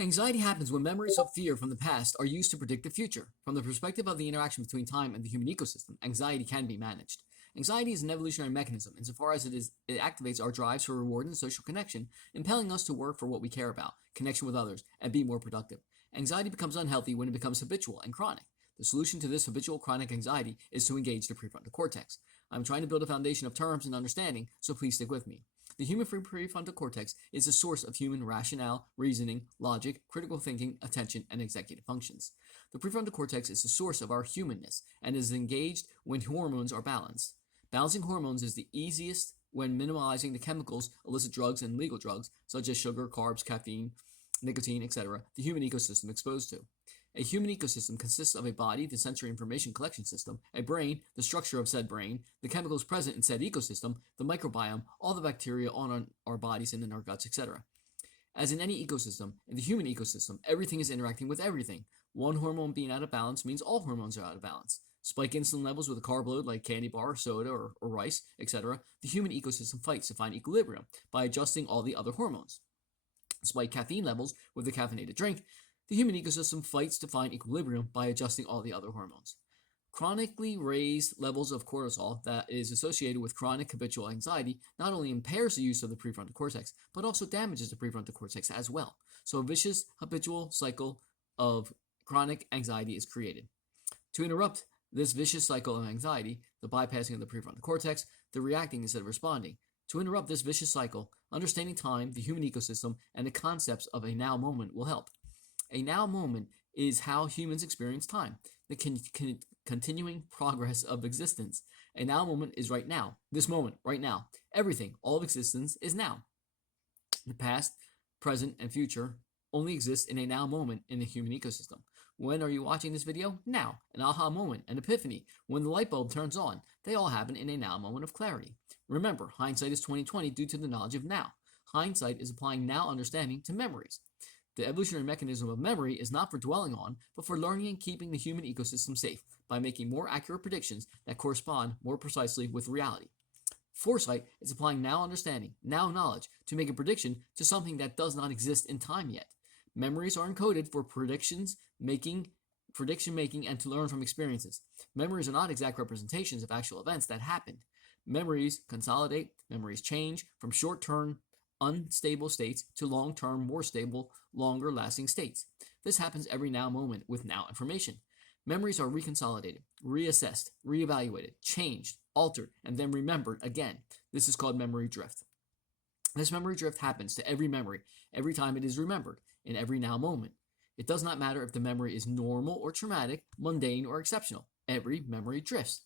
Anxiety happens when memories of fear from the past are used to predict the future. From the perspective of the interaction between time and the human ecosystem, anxiety can be managed. Anxiety is an evolutionary mechanism insofar as it activates our drives for reward and social connection, impelling us to work for what we care about, connection with others, and be more productive. Anxiety becomes unhealthy when it becomes habitual and chronic. The solution to this habitual chronic anxiety is to engage the prefrontal cortex. I'm trying to build a foundation of terms and understanding, so please stick with me. The human prefrontal cortex is the source of human rationale, reasoning, logic, critical thinking, attention, and executive functions. The prefrontal cortex is the source of our humanness and is engaged when hormones are balanced. Balancing hormones is the easiest when minimizing the chemicals, illicit drugs, and legal drugs, such as sugar, carbs, caffeine, nicotine, etc., the human ecosystem exposed to. A human ecosystem consists of a body, the sensory information collection system, a brain, the structure of said brain, the chemicals present in said ecosystem, the microbiome, all the bacteria on our bodies and in our guts, etc. As in any ecosystem, in the human ecosystem, everything is interacting with everything. One hormone being out of balance means all hormones are out of balance. Spike insulin levels with a carb load like candy bar, soda, or rice, etc. The human ecosystem fights to find equilibrium by adjusting all the other hormones. Spike caffeine levels with a caffeinated drink. The human ecosystem fights to find equilibrium by adjusting all the other hormones. Chronically raised levels of cortisol that is associated with chronic habitual anxiety not only impairs the use of the prefrontal cortex, but also damages the prefrontal cortex as well. So a vicious habitual cycle of chronic anxiety is created. To interrupt this vicious cycle of anxiety, the bypassing of the prefrontal cortex, the reacting instead of responding. To interrupt this vicious cycle, understanding time, the human ecosystem, and the concepts of a now moment will help. A now moment is how humans experience time, the continuing progress of existence. A now moment is right now, this moment, right now. Everything, all of existence is now. The past, present, and future only exist in a now moment in the human ecosystem. When are you watching this video? Now. An aha moment, an epiphany, when the light bulb turns on. They all happen in a now moment of clarity. Remember, hindsight is 20/20 due to the knowledge of now. Hindsight is applying now understanding to memories. The evolutionary mechanism of memory is not for dwelling on, but for learning and keeping the human ecosystem safe by making more accurate predictions that correspond more precisely with reality. Foresight is applying now understanding, now knowledge, to make a prediction to something that does not exist in time yet. Memories are encoded for prediction making, and to learn from experiences. Memories are not exact representations of actual events that happened. Memories consolidate, memories change from short-term unstable states to long-term, more stable, longer-lasting states. This happens every now moment with now information. Memories are reconsolidated, reassessed, reevaluated, changed, altered, and then remembered again. This is called memory drift. This memory drift happens to every memory, every time it is remembered, in every now moment. It does not matter if the memory is normal or traumatic, mundane or exceptional. Every memory drifts.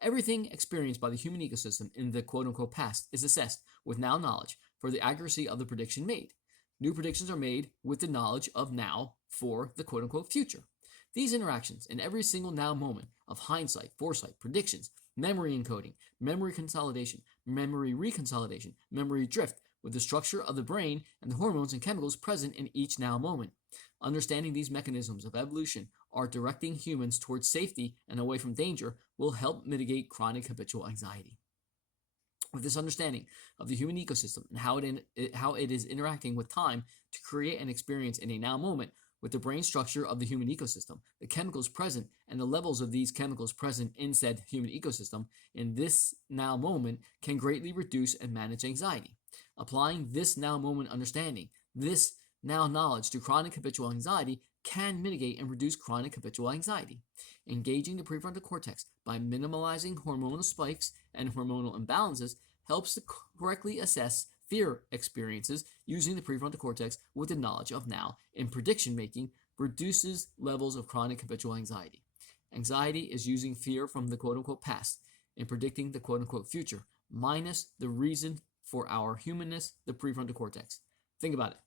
Everything experienced by the human ecosystem in the quote-unquote past is assessed with now knowledge for the accuracy of the prediction made. New predictions are made with the knowledge of now for the quote-unquote future. These interactions in every single now moment of hindsight, foresight, predictions, memory encoding, memory consolidation, memory reconsolidation, memory drift with the structure of the brain and the hormones and chemicals present in each now moment. Understanding these mechanisms of evolution are directing humans towards safety and away from danger will help mitigate chronic habitual anxiety. With this understanding of the human ecosystem and how it is interacting with time to create an experience in a now moment, with the brain structure of the human ecosystem, the chemicals present, and the levels of these chemicals present in said human ecosystem in this now moment can greatly reduce and manage anxiety. Applying this now moment understanding, this now knowledge to chronic habitual anxiety can mitigate and reduce chronic habitual anxiety. Engaging the prefrontal cortex by minimalizing hormonal spikes and hormonal imbalances helps to correctly assess fear experiences using the prefrontal cortex with the knowledge of now in prediction making reduces levels of chronic habitual anxiety. Anxiety is using fear from the quote-unquote past in predicting the quote-unquote future, minus the reason for our humanness, the prefrontal cortex. Think about it.